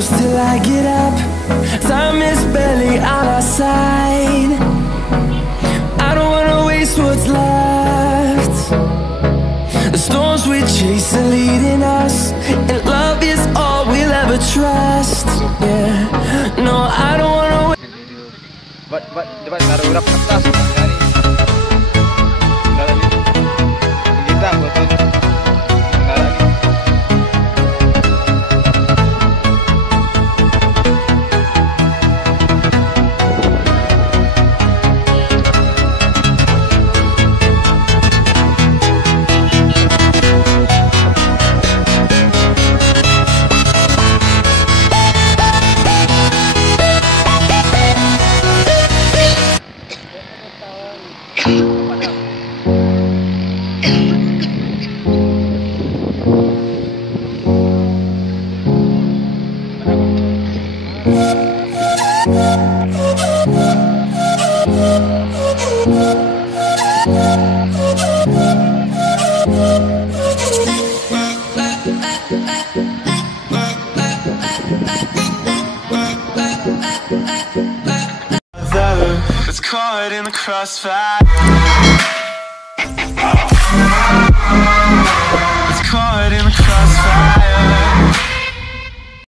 close till I get up. Time is barely on our side. I don't wanna waste what's left. The storms we chase are leading us, and love is all we'll ever trust. Yeah, no, I don't wanna wait. Dapat taruh urap atas hari. Segala ni. Kita betul. Segala ni. It's caught in the crossfire. It's caught in the crossfire.